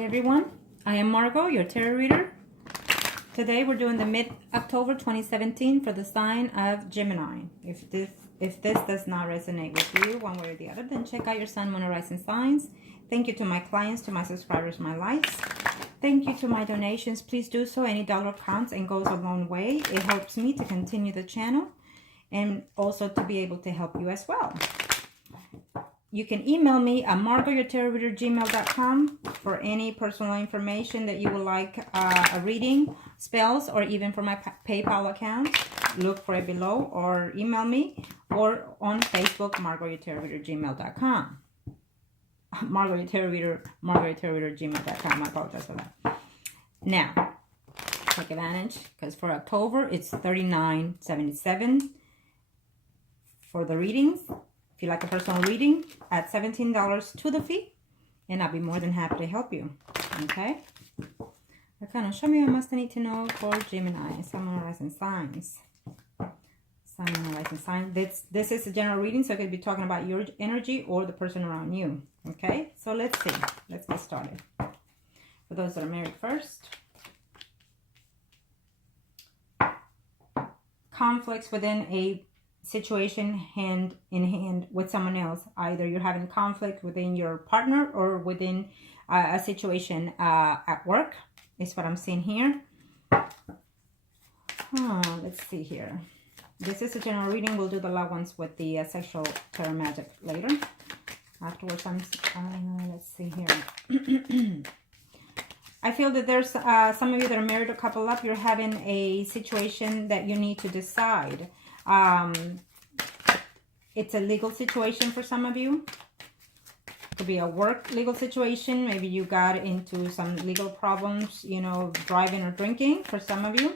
Hi everyone, I am Margot, your tarot reader. Today we're doing the mid-October 2017 for the sign of Gemini. If this does not resonate with you one way or the other, then check out your sun, moon, or rising signs. Thank you to my clients, to my subscribers, my likes. Thank you to my donations. Please do so. Any dollar counts and goes a long way. It helps me to continue the channel and also to be able to help you as well. You can email me at margourtarotreader@gmail.com for any personal information that you would like a reading, spells, or even for my PayPal account. Look for it below or email me, or on Facebook, margourtarotreader@gmail.com. margourtarotreader@gmail.com. I apologize for that. Now, take advantage, because for October, it's $39.77 for the readings. If you like a personal reading, add $17 to the fee, and I'll be more than happy to help you. Okay? Arcana, show me what must I need to know for Gemini. Sun, moon, rising signs. Sun, moon, rising signs. This is a general reading, so I could be talking about your energy or the person around you. Okay? So let's see. Let's get started. For those that are married first. Conflicts within a situation hand in hand with someone else. Either you're having conflict within your partner or within a situation at work is what I'm seeing here. Let's see here. This is a general reading. We'll do the loved ones with the sexual tarot magic later. Afterwards, let's see here. I feel that there's some of you that are married or couple up. You're having a situation that you need to decide. It's a legal situation for some of you. It could be a work legal situation. Maybe you got into some legal problems, you know, driving or drinking for some of you.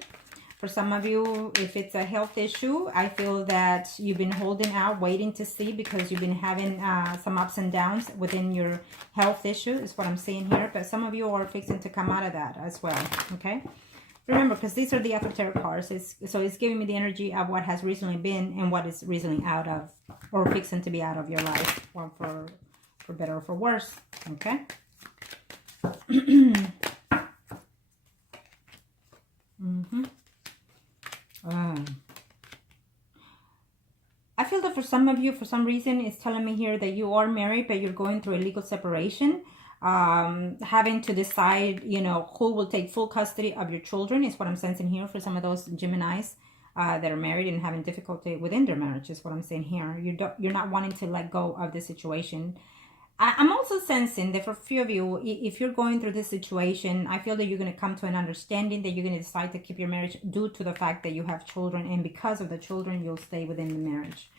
For some of you, if it's a health issue, I feel that you've been holding out, waiting to see, because you've been having some ups and downs within your health issue, is what I'm seeing here. But some of you are fixing to come out of that as well, okay? Remember, because these are the upper tarot cards, so it's giving me the energy of what has recently been and what is recently out of, or fixing to be out of your life, well, for better or for worse, okay? I feel that for some of you, for some reason, it's telling me here that you are married, but you're going through a legal separation. Having to decide, you know, who will take full custody of your children is what I'm sensing here for some of those Geminis that are married and having difficulty within their marriage is what I'm saying here. You're not wanting to let go of the situation. I'm also sensing that for a few of you, if you're going through this situation, I feel that you're going to come to an understanding that you're going to decide to keep your marriage due to the fact that you have children, and because of the children, you'll stay within the marriage.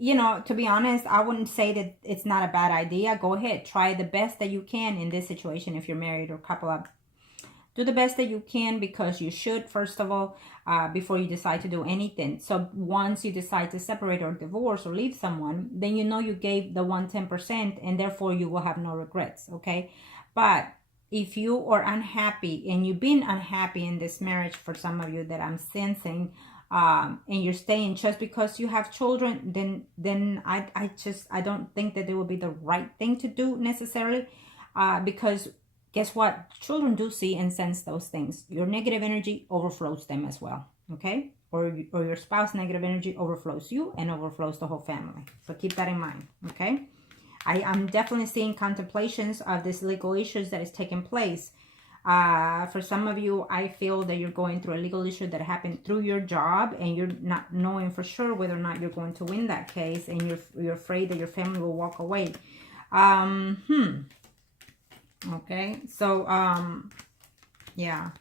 You know, to be honest, I wouldn't say that it's not a bad idea. Go ahead. Try the best that you can in this situation if you're married or couple up. Do the best that you can, because you should, first of all, before you decide to do anything. So once you decide to separate or divorce or leave someone, then you know you gave the 110%, and therefore you will have no regrets, okay? But if you are unhappy, and you've been unhappy in this marriage for some of you that I'm sensing, and you're staying just because you have children, then I don't think that it would be the right thing to do necessarily, because guess what? Children do see and sense those things. Your negative energy overflows them as well, okay? Or your spouse negative energy overflows you and overflows the whole family. So keep that in mind, okay? I'm definitely seeing contemplations of this legal issues that is taking place. For some of you, I feel that you're going through a legal issue that happened through your job, and you're not knowing for sure whether or not you're going to win that case, and you're afraid that your family will walk away. Okay, so yeah,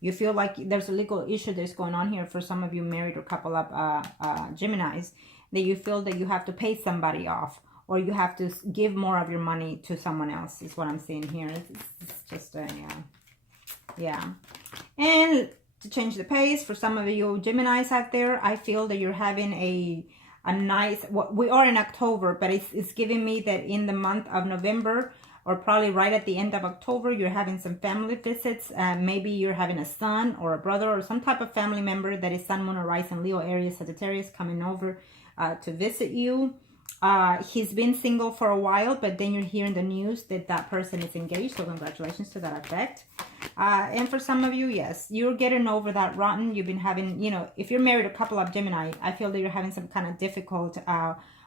you feel like there's a legal issue that's going on here for some of you married or couple up Geminis, that you feel that you have to pay somebody off, or you have to give more of your money to someone else, is what I'm seeing here. It's just a, yeah. And to change the pace, for some of you Geminis out there, I feel that you're having a nice, we are in October, but it's giving me that in the month of November, or probably right at the end of October, you're having some family visits. Maybe you're having a son or a brother or some type of family member that is Sun, Moon, or Rising, Leo, Aries, Sagittarius coming over to visit you. He's been single for a while, but then you're hearing the news that that person is engaged. So congratulations to that effect. And for some of you, yes, you're getting over that rotten. You've been having, you know, if you're married a couple of Gemini, I feel that you're having some kind of difficult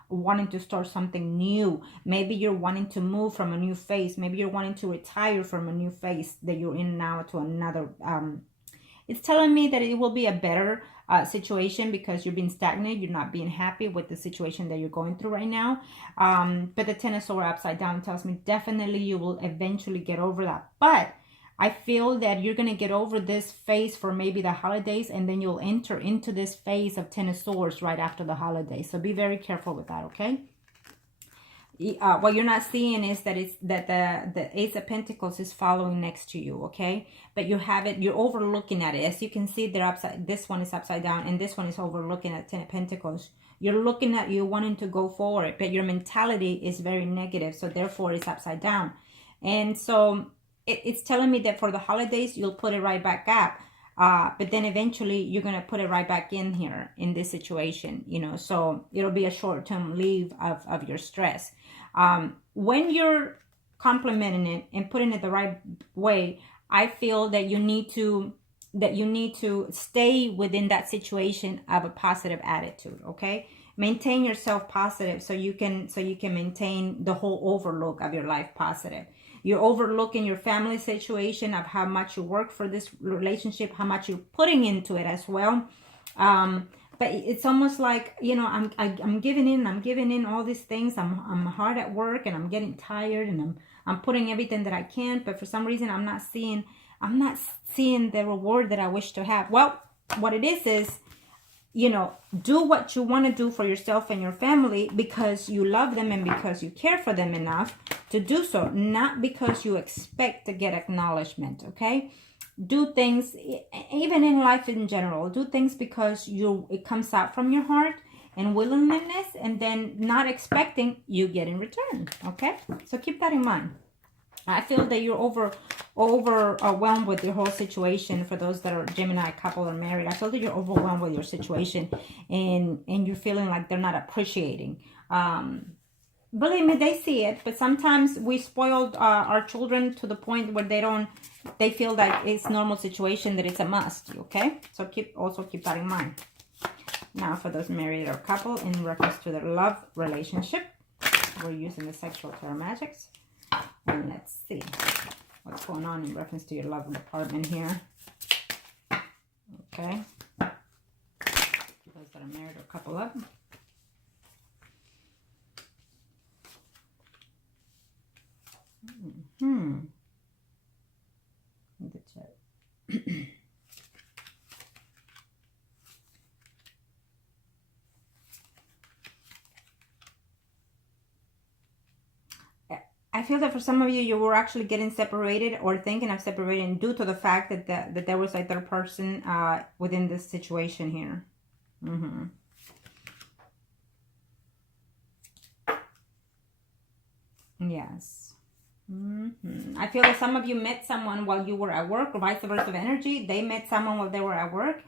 wanting to start something new. Maybe you're wanting to move from a new phase. Maybe you're wanting to retire from a new phase that you're in now to another. It's telling me that it will be a better situation because you're being stagnant. You're not being happy with the situation that you're going through right now. But the Ten of Swords upside down tells me definitely you will eventually get over that. But I feel that you're going to get over this phase for maybe the holidays, and then you'll enter into this phase of Ten of Swords right after the holidays. So be very careful with that, okay? What you're not seeing is that it's that the Ace of Pentacles is following next to you, okay? But you have it, you're overlooking at it. As you can see, they're upside, this one is upside down, and this one is overlooking at Ten of Pentacles. You're looking at you wanting to go forward, but your mentality is very negative, so therefore it's upside down. And so it's telling me that for the holidays, you'll put it right back up. But then eventually you're going to put it right back in here in this situation, you know, so it'll be a short-term leave of your stress. When you're complementing it and putting it the right way, I feel that you need to stay within that situation of a positive attitude, okay? Maintain yourself positive so you can maintain the whole overlook of your life positive. You're overlooking your family situation of how much you work for this relationship, how much you're putting into it as well. But it's almost like, you know, I'm giving in all these things. I'm hard at work and I'm getting tired and I'm putting everything that I can. But for some reason, I'm not seeing the reward that I wish to have. Well, what it is, you know, do what you want to do for yourself and your family because you love them and because you care for them enough to do so, not because you expect to get acknowledgement, okay? Do things, even in life in general, do things because it comes out from your heart and willingness, and then not expecting you get in return, okay? So keep that in mind. I feel that you're overwhelmed with your whole situation. For those that are Gemini couple or married, I feel that you're overwhelmed with your situation, and you're feeling like they're not appreciating. Believe me, they see it, but sometimes we spoiled our children to the point where they feel that it's normal situation, that it's a must, okay? So also keep that in mind. Now for those married or couple in reference to their love relationship, we're using the sexual tarot magics. And let's see what's going on in reference to your love department here. Okay. Those that are married or couple up. The chat. I feel that for some of you, you were actually getting separated or thinking of separating due to the fact that there was a third person within this situation here. Yes. I feel that some of you met someone while you were at work, or vice versa of energy. They met someone while they were at work.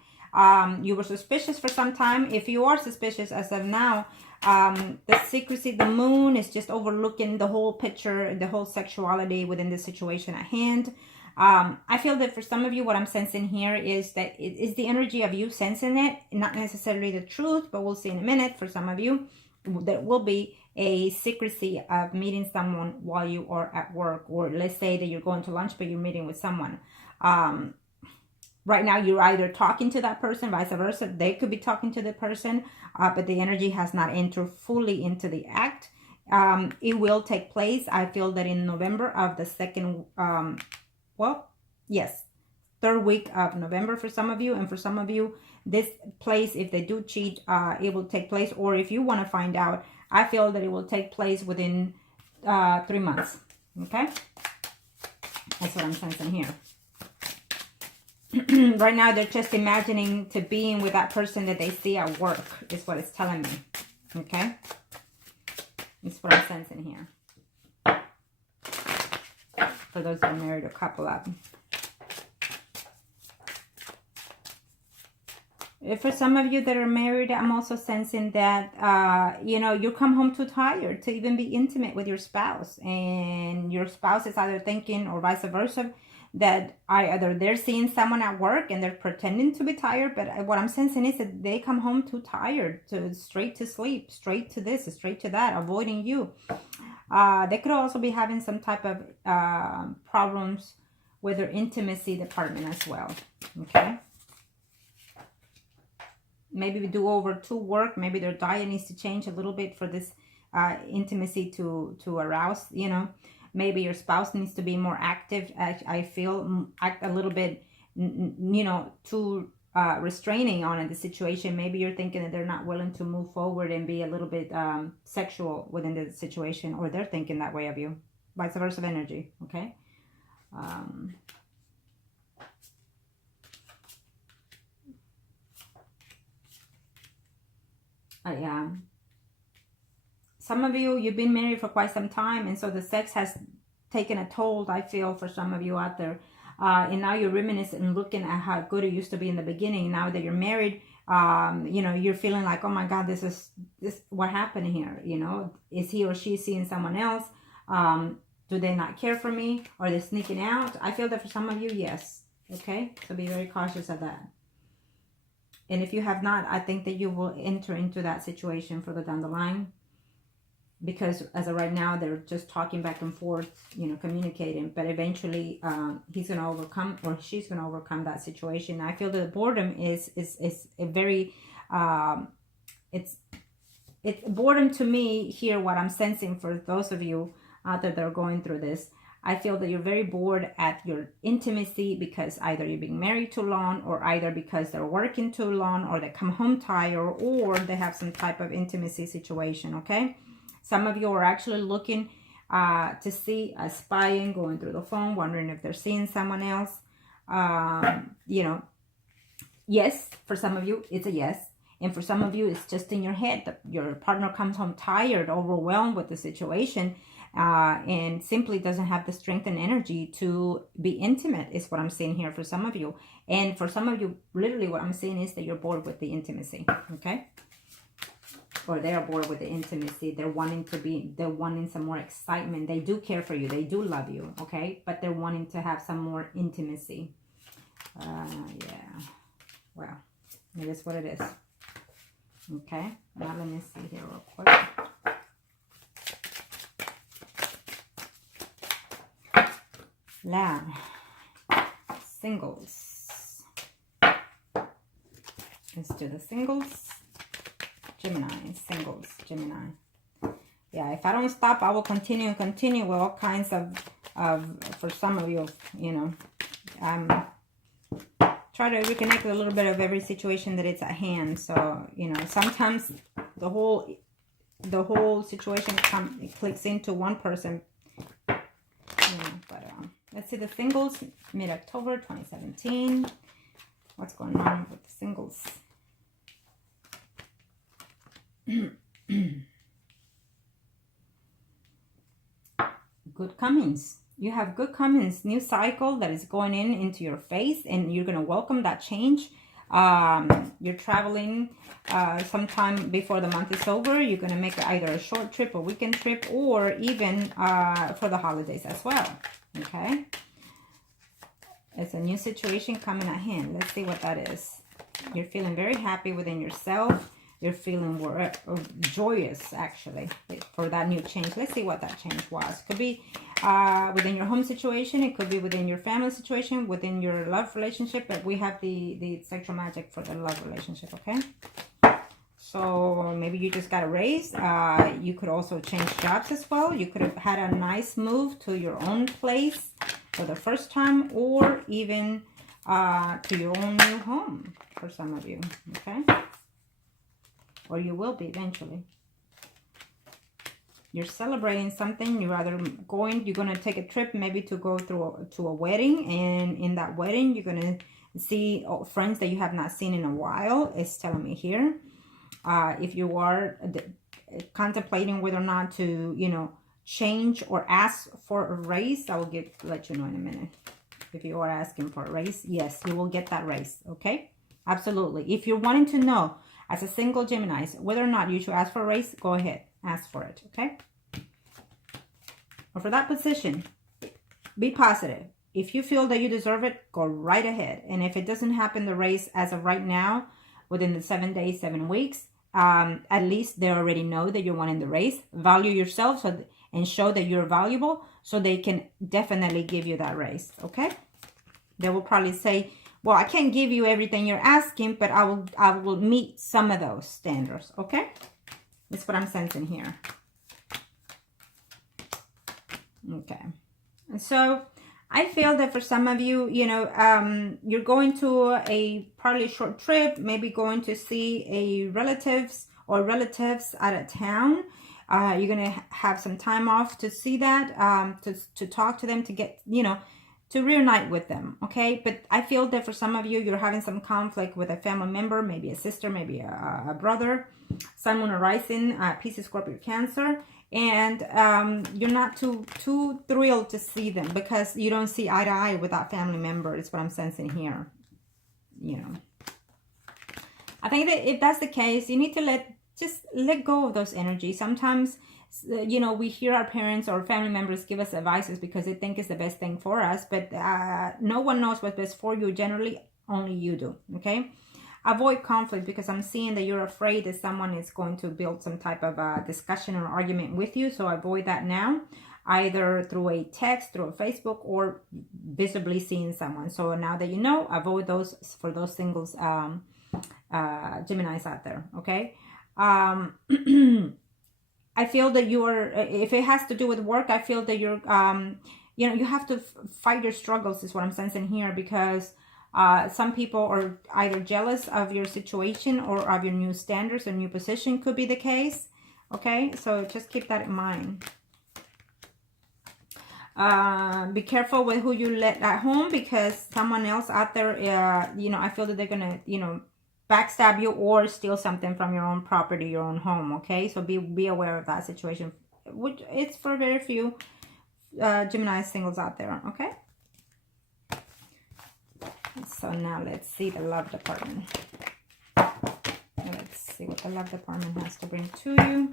You were suspicious for some time. If you are suspicious as of now, the secrecy, the moon is just overlooking the whole picture, the whole sexuality within the situation at hand. I feel that for some of you, what I'm sensing here is that it is the energy of you sensing it, not necessarily the truth, but we'll see in a minute. For some of you, there will be a secrecy of meeting someone while you are at work, or let's say that you're going to lunch, but you're meeting with someone. Right now, you're either talking to that person, vice versa. They could be talking to the person, but the energy has not entered fully into the act. It will take place. I feel that in November of the second, third week of November for some of you. And for some of you, this place, if they do cheat, it will take place. Or if you want to find out, I feel that it will take place within 3 months. Okay? That's what I'm sensing here. Right now, they're just imagining to being with that person that they see at work, is what it's telling me. Okay? That's what I'm sensing here. For those that are married or couple up. For some of you that are married, I'm also sensing that, you know, you come home too tired to even be intimate with your spouse. And your spouse is either thinking, or vice versa, that either they're seeing someone at work and they're pretending to be tired. But what I'm sensing is that they come home too tired, straight to sleep, straight to this, straight to that, avoiding you. They could also be having some type of problems with their intimacy department as well. Okay. Maybe we do over to work. Maybe their diet needs to change a little bit for this intimacy to arouse, you know. Maybe your spouse needs to be more active. I feel act a little bit, you know, too restraining on the situation. Maybe you're thinking that they're not willing to move forward and be a little bit sexual within the situation, or they're thinking that way of you. Vice versa of energy, okay? Yeah. Some of you, you've been married for quite some time, and so the sex has taken a toll, I feel, for some of you out there. And now you're reminiscing and looking at how good it used to be in the beginning. Now that you're married, you know, you're feeling like, oh my God, this what happened here? You know, is he or she seeing someone else? Do they not care for me? Are they sneaking out? I feel that for some of you, yes. Okay, so be very cautious of that. And if you have not, I think that you will enter into that situation further down the line. Because as of right now, they're just talking back and forth, you know, communicating. But eventually, he's going to overcome, or she's going to overcome that situation. I feel that the boredom is a very, it's boredom to me here. What I'm sensing for those of you out there that are going through this, I feel that you're very bored at your intimacy because either you're being married too long, or either because they're working too long, or they come home tired, or they have some type of intimacy situation. Okay. Some of you are actually looking to see, spying, going through the phone, wondering if they're seeing someone else. You know, yes, for some of you, it's a yes. And for some of you, it's just in your head that your partner comes home tired, overwhelmed with the situation, and simply doesn't have the strength and energy to be intimate, is what I'm seeing here for some of you. And for some of you, literally what I'm seeing is that you're bored with the intimacy, okay? Or they're bored with the intimacy. They're wanting some more excitement. They do care for you. They do love you, okay? But they're wanting to have some more intimacy. Yeah. Well, it is what it is. Okay. Now let me see here real quick. Now, singles. Let's do the singles. Gemini, singles, Gemini. Yeah, if I don't stop, I will continue with all kinds of for some of you, you know, try to reconnect with a little bit of every situation that it's at hand. So, you know, sometimes the whole situation clicks into one person, you know, but let's see the singles, mid-October 2017. What's going on with the singles? Good comings. You have good comings, new cycle that is going into your face, and you're going to welcome that change. You're traveling sometime before the month is over. You're going to make either a short trip, a weekend trip, or even for the holidays as well. Okay. It's a new situation coming at hand. Let's see what that is. You're feeling very happy within yourself. You're feeling joyous, actually, for that new change. Let's see what that change was. Could be within your home situation. It could be within your family situation, within your love relationship. But we have the sexual magic for the love relationship, okay? So maybe you just got a raise. You could also change jobs as well. You could have had a nice move to your own place for the first time, or even to your own new home for some of you, okay? Or you will be eventually. You're celebrating something. You're going to take a trip, maybe to go to a wedding. And in that wedding, you're going to see friends that you have not seen in a while. It's telling me here. If you are contemplating whether or not to, you know, change or ask for a raise, I will let you know in a minute. If you are asking for a raise, yes, you will get that raise, okay? Absolutely. If you're wanting to know, as a single Gemini, whether or not you should ask for a raise, go ahead. Ask for it, okay? Or for that position, be positive. If you feel that you deserve it, go right ahead. And if it doesn't happen, the raise as of right now, within the 7 days, 7 weeks, at least they already know that you're wanting the raise. Value yourself and show that you're valuable, so they can definitely give you that raise, okay? They will probably say, well, I can't give you everything you're asking, but I will meet some of those standards, okay? That's what I'm sensing here. Okay. And so I feel that for some of you, you know, you're going to a probably short trip, maybe going to see a relatives out of town. You're going to have some time off to see that, to talk to them, to get, you know, to reunite with them, okay? But I feel that for some of you, you're having some conflict with a family member, maybe a sister, maybe a brother, Sun, Moon, or Rising, Pisces, Scorpio, Cancer, and you're not too thrilled to see them because you don't see eye to eye with that family member. Is what I'm sensing here. You know, I think that if that's the case, you need to just let go of those energies. Sometimes, you know, we hear our parents or family members give us advices because they think it's the best thing for us, but no one knows what's best for you. Generally, only you do, okay? Avoid conflict, because I'm seeing that you're afraid that someone is going to build some type of discussion or argument with you. So avoid that now, either through a text, through a Facebook, or visibly seeing someone. So now that you know, avoid those for those singles, Geminis out there, okay? I feel that you're, if it has to do with work, I feel that you're, you know, you have to fight your struggles is what I'm sensing here, because some people are either jealous of your situation or of your new standards or new position. Could be the case, okay? So just keep that in mind. Be careful with who you let at home, because someone else out there, you know, I feel that they're going to, you know, backstab you or steal something from your own property, your own home, okay? So be aware of that situation, which it's for very few Gemini singles out there, okay? So now let's see the love department. Let's see what the love department has to bring to you.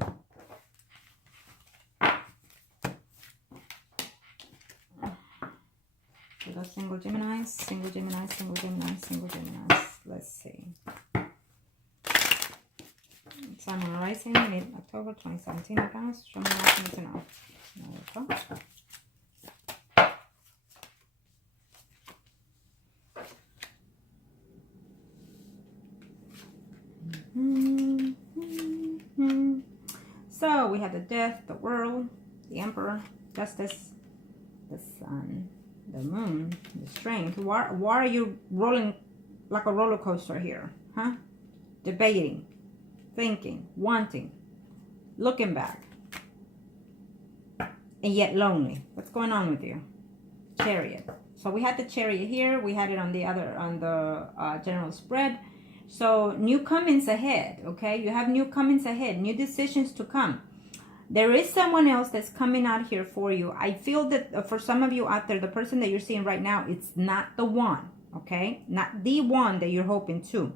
For those single Geminis, single Geminis, single Geminis, single Geminis. Let's see. Sun, Moon, Rising, mid-October 2017. Guys, show me what you need to know. There we go. So we have the Death, the World, the Emperor, Justice, the Sun, the Moon, the Strength. Why are you rolling like a roller coaster here, huh? Debating, thinking, wanting, looking back, and yet lonely. What's going on with you? Chariot. So we had the Chariot here. We had it on the other, on the general spread. So new comings ahead, okay? You have new comings ahead, new decisions to come. There is someone else that's coming out here for you. I feel that for some of you out there, the person that you're seeing right now, it's not the one, okay? Not the one that you're hoping to.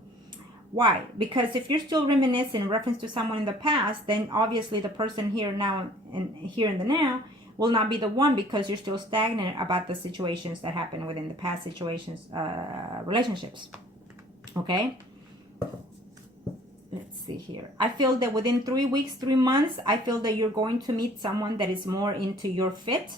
Why? Because if you're still reminiscing in reference to someone in the past, then obviously the person here now and here in the now will not be the one, because you're still stagnant about the situations that happened within the past situations, relationships, okay? Let's see here. I feel that within 3 weeks, 3 months, I feel that you're going to meet someone that is more into your fit.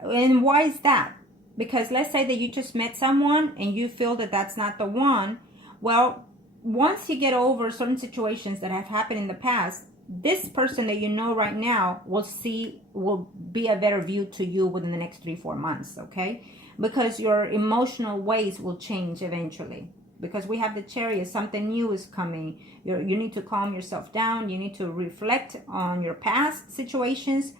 And why is that? Because let's say that you just met someone and you feel that that's not the one. Well, once you get over certain situations that have happened in the past, this person that you know right now will be a better view to you within the next 3-4 months, okay? Because your emotional ways will change eventually. Because we have the Chariot, something new is coming. You need to calm yourself down. You need to reflect on your past situations,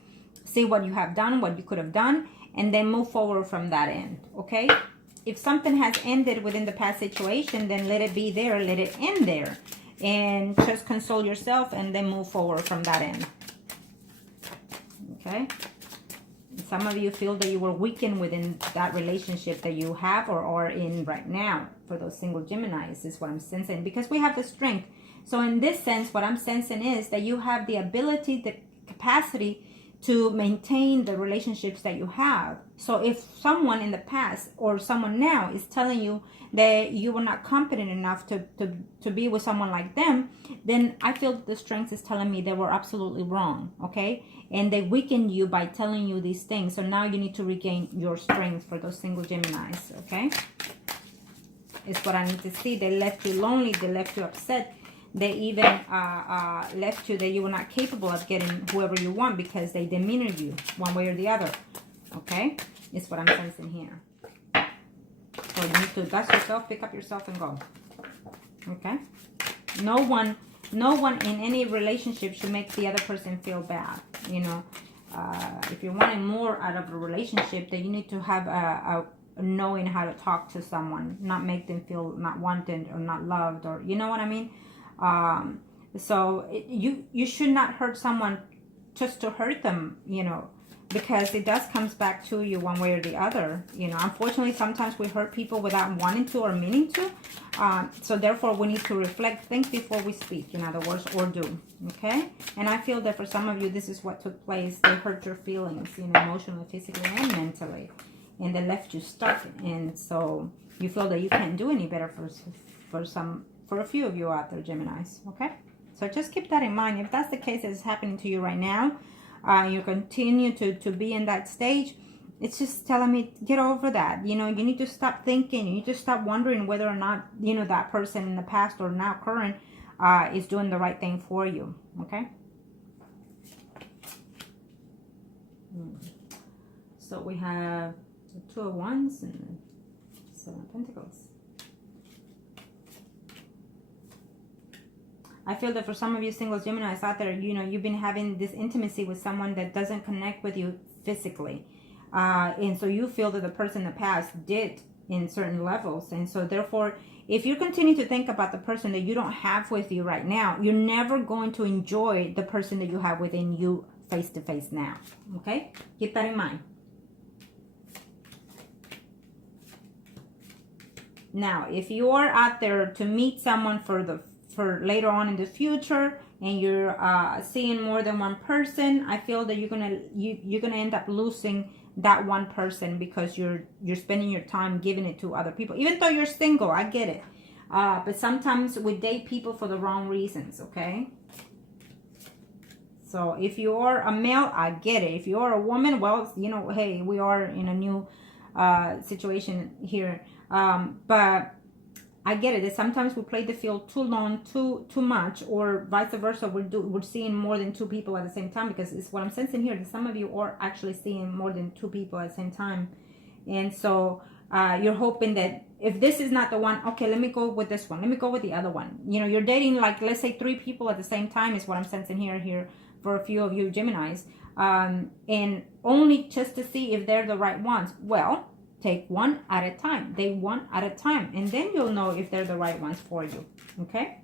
see what you have done, what you could have done, and then move forward from that end, okay? If something has ended within the past situation, then let it be there, let it end there. And just console yourself and then move forward from that end. Okay? Some of you feel that you were weakened within that relationship that you have or are in right now. For those single Geminis is what I'm sensing. Because we have the strength. So in this sense, what I'm sensing is that you have the ability, the capacity to maintain the relationships that you have. So if someone in the past or someone now is telling you that you were not competent enough to be with someone like them, then I feel that the strength is telling me they were absolutely wrong, okay? And they weakened you by telling you these things. So now you need to regain your strength for those single Geminis, okay? It's what I need to see. They left you lonely. They left you upset. They even left you that you were not capable of getting whoever you want because they demeanored you one way or the other. Okay? It's what I'm sensing here. So you need to dust yourself, pick up yourself, and go. Okay? No one in any relationship should make the other person feel bad. You know, if you're wanting more out of a relationship, then you need to have a knowing how to talk to someone, not make them feel not wanted or not loved, or you know what I mean. You should not hurt someone just to hurt them, you know, because it does comes back to you one way or the other. You know, unfortunately, sometimes we hurt people without wanting to or meaning to. So therefore, we need to reflect, think before we speak, in other words, or do. Okay? And I feel that for some of you, this is what took place. They hurt your feelings, you know, emotionally, physically, and mentally. And they left you stuck. And so you feel that you can't do any better for a few of you out there, Geminis, okay? So just keep that in mind. If that's the case that is happening to you right now, you continue to be in that stage, it's just telling me, get over that. You know, you need to stop thinking. You need to stop wondering whether or not, you know, that person in the past or now current is doing the right thing for you, okay? So we have the Two of Wands and Seven of Pentacles. I feel that for some of you single Geminis out there, you know, you've been having this intimacy with someone that doesn't connect with you physically. And so you feel that the person in the past did in certain levels. And so therefore, if you continue to think about the person that you don't have with you right now, you're never going to enjoy the person that you have within you face to face now. Okay? Keep that in mind. Now, if you are out there to meet someone for later on in the future, and you're seeing more than one person, I feel that you're gonna end up losing that one person because you're spending your time giving it to other people. Even though you're single, I get it, but sometimes we date people for the wrong reasons. Okay. So if you are a male, I get it. If you are a woman, well, you know, hey, we are in a new situation here, but I get it. That sometimes we play the field too long, too much, or vice versa. We're seeing more than two people at the same time, because it's what I'm sensing here. That some of you are actually seeing more than two people at the same time, and so you're hoping that if this is not the one, okay, let me go with this one. Let me go with the other one. You know, you're dating, like, let's say 3 people at the same time is what I'm sensing here for a few of you Geminis, and only just to see if they're the right ones. Well, take one at a time. Date one at a time. And then you'll know if they're the right ones for you. Okay?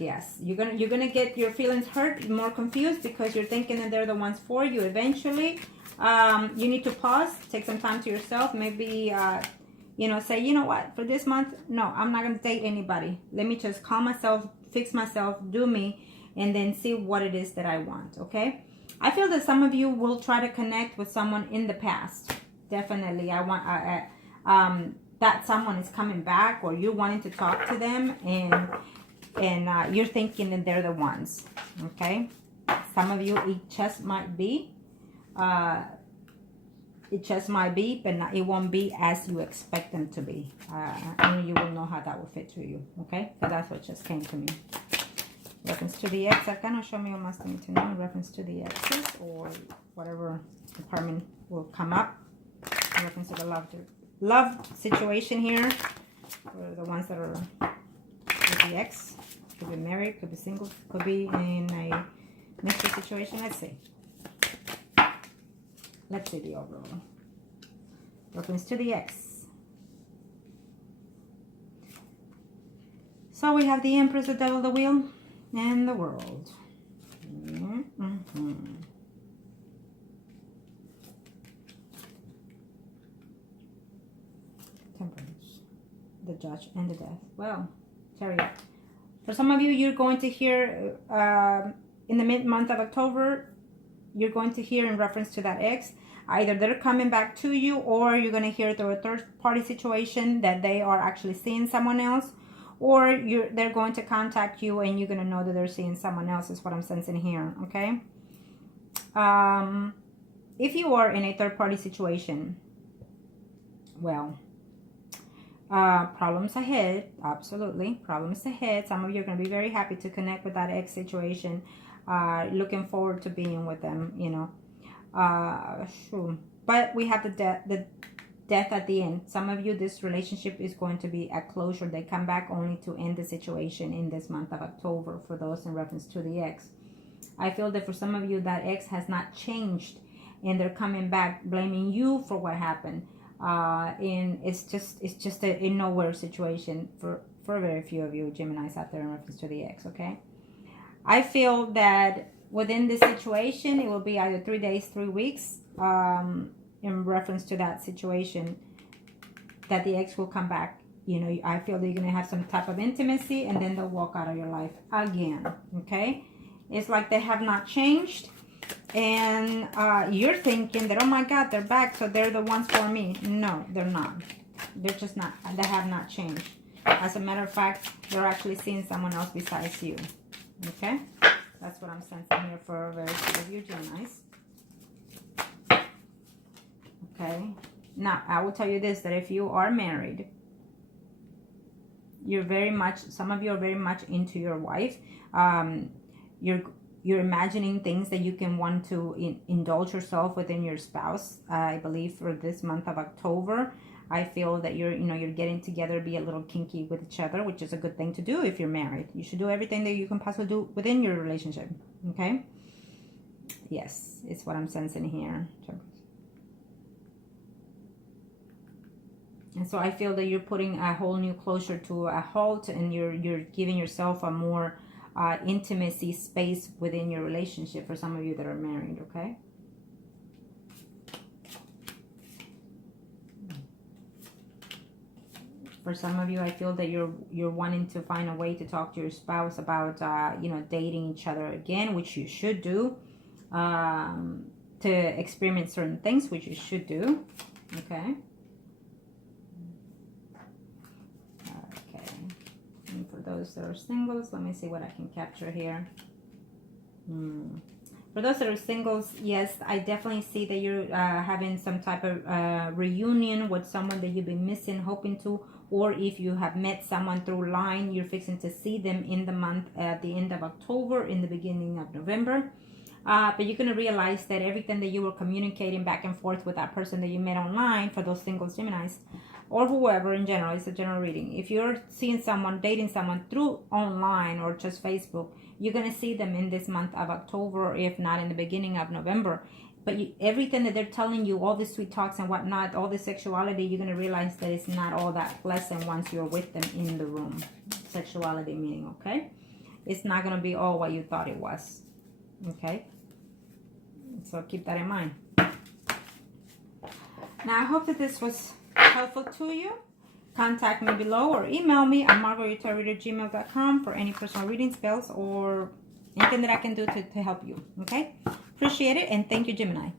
Yes. You're gonna get your feelings hurt, more confused, because you're thinking that they're the ones for you. Eventually, you need to pause, take some time to yourself. Maybe, you know, say, you know what, for this month, no, I'm not gonna date anybody. Let me just calm myself, fix myself, do me, and then see what it is that I want. Okay? I feel that some of you will try to connect with someone in the past. Definitely. I want that someone is coming back, or you're wanting to talk to them, and you're thinking that they're the ones. Okay? Some of you, it just might be. It just might be, but not, it won't be as you expect them to be. And you will know how that will fit to you. Okay? So that's what just came to me. Reference to the ex. Arcana, show me what must need to know in reference to the exes, or whatever department will come up. In reference to the love situation here. For the ones that are with the ex. Could be married, could be single, could be in a mystery situation. Let's see. Let's see the overall. Reference to the ex. So we have the Empress, the Devil, the Wheel, and the World. Temperance, the Judge, and the Death. Well, Chariot. For some of you, you're going to hear in the mid-month of October, you're going to hear in reference to that ex. Either they're coming back to you, or you're going to hear through a third-party situation that they are actually seeing someone else, or they're going to contact you and you're going to know that they're seeing someone else, is what I'm sensing here, okay? If you are in a third-party situation, well, problems ahead. Absolutely, problems ahead. Some of you are going to be very happy to connect with that ex situation. Looking forward to being with them, you know. Sure. But we have the death at the end. Some of you, this relationship is going to be at closure. They come back only to end the situation in this month of October, for those in reference to the ex. I feel that for some of you, that ex has not changed, and they're coming back blaming you for what happened. And it's just a nowhere situation for very few of you Geminis out there in reference to the ex, okay? I feel that within this situation, it will be either 3 days, 3 weeks, in reference to that situation, that the ex will come back. You know, I feel that you're going to have some type of intimacy, and then they'll walk out of your life again, okay? It's like they have not changed, and you're thinking that, oh my God, they're back, so they're the ones for me. No, they're not. They're just not. They have not changed. As a matter of fact, they're actually seeing someone else besides you, okay? That's what I'm sensing here for very few of you Geminis. Okay. Now, I will tell you this, that if you are married, you're very much, some of you are very much into your wife. You're imagining things that you can want to indulge yourself within your spouse. I believe for this month of October, I feel that you're getting together, be a little kinky with each other, which is a good thing to do if you're married. You should do everything that you can possibly do within your relationship, okay? Yes, it's what I'm sensing here. And so I feel that you're putting a whole new closure to a halt, and you're giving yourself a more intimacy space within your relationship, for some of you that are married, okay? For some of you, I feel that you're wanting to find a way to talk to your spouse about, dating each other again, which you should do. To experiment certain things, which you should do. Okay. Okay. And for those that are singles, let me see what I can capture here. For those that are singles, yes, I definitely see that you're having some type of reunion with someone that you've been missing, hoping to, or if you have met someone through line, you're fixing to see them in the month at the end of October, in the beginning of November. But you're going to realize that everything that you were communicating back and forth with that person that you met online, for those singles Geminis, or whoever in general, it's a general reading. If you're seeing someone, dating someone through online or just Facebook, you're going to see them in this month of October, if not in the beginning of November. But everything that they're telling you, all the sweet talks and whatnot, all the sexuality, you're going to realize that it's not all that pleasant once you're with them in the room. Sexuality meaning, okay? It's not going to be all what you thought it was, okay? So keep that in mind. Now, I hope that this was helpful to you. Contact me below or email me at Margourtarotreader@gmail.com for any personal reading, spells, or anything that I can do to help you. Okay? Appreciate it, and thank you, Gemini.